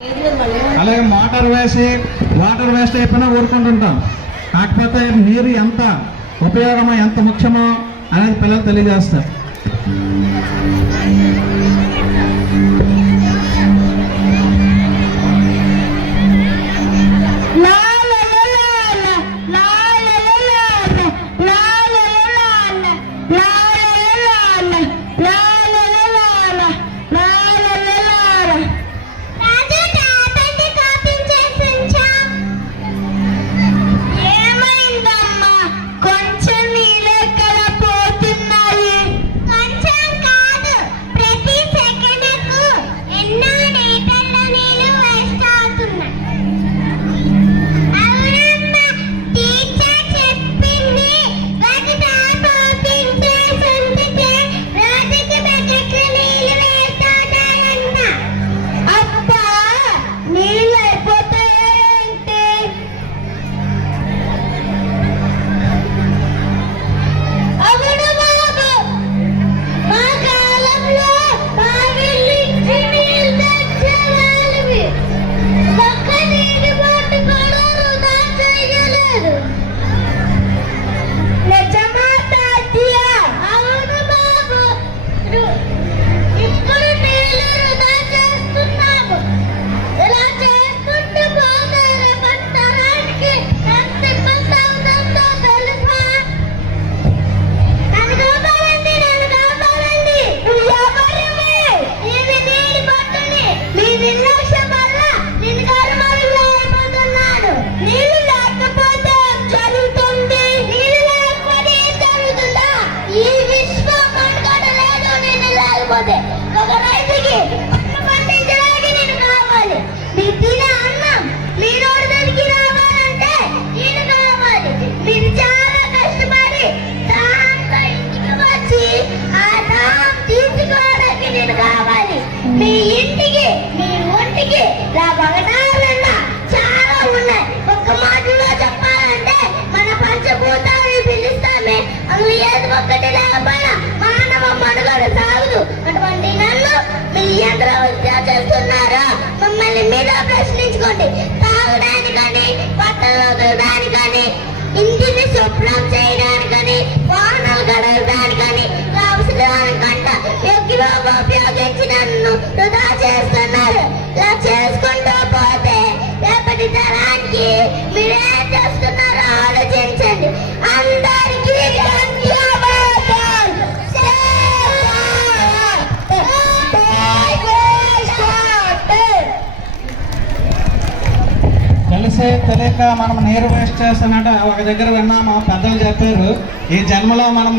అలాగే water waste అయిపోయినా ఊరుకుంటుంటాం. కాకపోతే నీరు ఎంత ఉపయోగమో ఎంత ముఖ్యమో అనేది పిల్లలు తెలియజేస్తారు. ఒక రైతుకి పండించడానికి నేను కావాలి. మీరు తినే అన్నం మీ నోటి దగ్గరికి రావాలంటే నేను కావాలి. మీరు చాలా కష్టపడి దాంతో ఇంటికి వచ్చి ఆ దాహం తీర్చుకోవడానికి నేను కావాలి. మీ ఇంటికి మీ ఒంటికి లాభగనాలన్నా చాలా ఉన్నాయి. ఒక్క మాటలో చెప్పాలంటే మన పంచభూతాన్ని పిలుస్తామే, అందులో ఏది ఒక్కటి లేకపోయినా మానవ మనుగడ సాగుదు. అటువంటి నన్ను మీరు ఎంత చేస్తున్నారా? మమ్మల్ని మీద ప్రశ్నించుకోండి. తాగడానికని, బట్టలు దానికని, ఇంటిని శుభ్రం చేయడానికని, వాహనాలు గడవడానికని, అవసరానికంట యోగ్యంగా ఉపయోగించి నన్ను వృధా చేస్తున్నారు. ఇలా చేసుకుంటూ పోతే రేపటి తరానికి మీరేం చేస్తున్నారో ఆలోచించండి. అందరికీ తెలియక మనం నీరు వేస్ట్ చేస్తున్నట్టు ఒక దగ్గర విన్నాము, పెద్దలు చెప్పారు, ఈ జన్మలో మనం